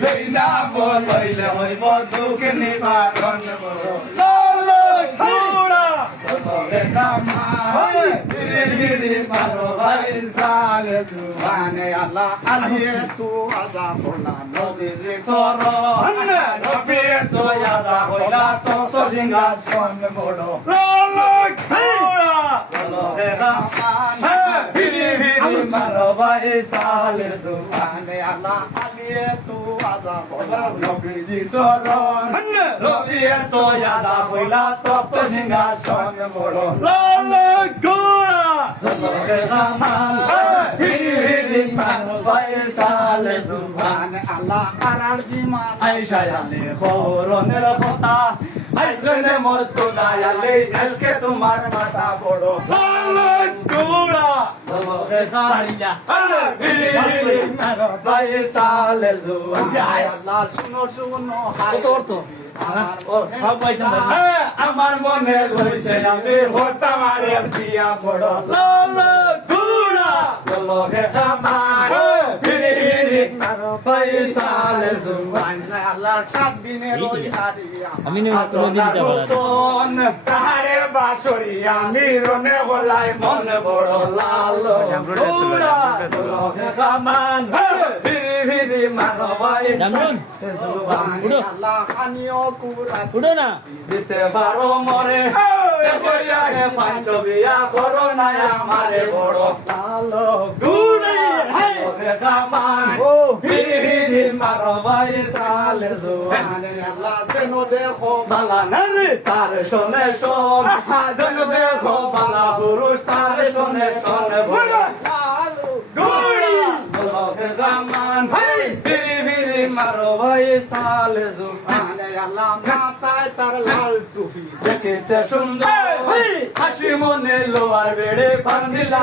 সেই নাম লইলে হইব দুঃখ নিবারণ বড় মারো ভাই সালে দুহানে আল্লাহ আলিয়ে তু আজা বলা নদীর সরণ রবি তো আজা হইলা তো সিংহা সন বড় মারো ভাই সালে দুহানে আল্লাহ আলিয়ে তু আজা বলা নদীর সরণ রবি তো আজা হইলা তো সিংহা সন বড় আল্লাহ আরার জিমান আইসা জানে খরনের কথা আইসনে মস্ত দায়ালে আজকে তোমার মাথা বড় গোড়া আল্লাহ শুনো শুনো আমার মনে হয়েছে আমি হতাম আর দিয়া বড় তাহারে বাসরিয়া আমি রনে বলাই মনে বড় লাল দিতে পারো মরে পাঁচ বিয়া করো না আমারে বড় মারো ভাই সালে দেখো বালা নারে তার শোনে শোন দেখো বালা পুরুষ তার শোনে শোনে মারো ভাই সালে মাথায় তার লাল টুপি দেখতে সুন্দর হাসি মনে লোয়ার বেড়ে বান্দিলা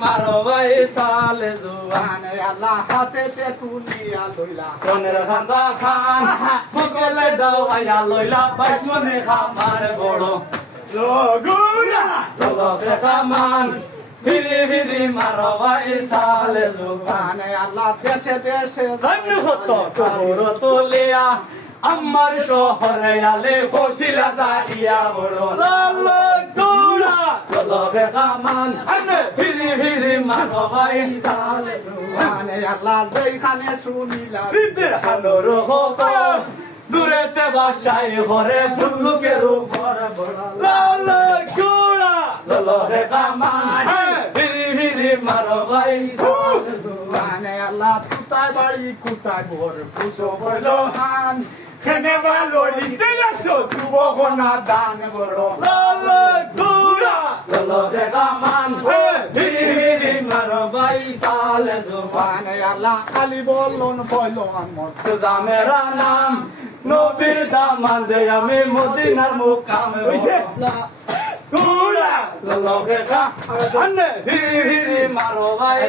মারো ভাই সালে জুয়ানে আল্লাহ হাতে তুলিয়া লইলা কনের খান্দা খান ফকলে দাও আয়া লইলা বাইশনে খামার বড় লগুরা লগে কামান ফিরি মারো ভাই সালে জুয়ানে আল্লাহ দেশে দেশে ধন্য হতো তোর তোলিয়া আমার শহরে আলে ফসিলা যাইয়া বড় লগুরা লগে কামান ফিরি মারো ভাই সালে জুয়ানে আল্লাহ যেখানে শুনিলা বিদের হানোর হোক দূরেতে বাসায় ঘরে বুল্লুকের উপর লগুরা লগে কামান ফিরি মারো ভাই সালে জুয়ানে আল্লাহ তুতায় বাড়ি কুতায় মোর পুষো হইল হান খেনে বালোড়িতে গেছো তুব গোনা দান বড় লগুরা লগে কামান ফিরি মারো ভাই সালে জুয়ানে আল্লাহ আলী বলন কইল আমার খুদা মেরা নাম নবীর দামান দে আমি মদিনার মুকাম হইছে লগুরা লগে কামান ফিরি মারো ভাই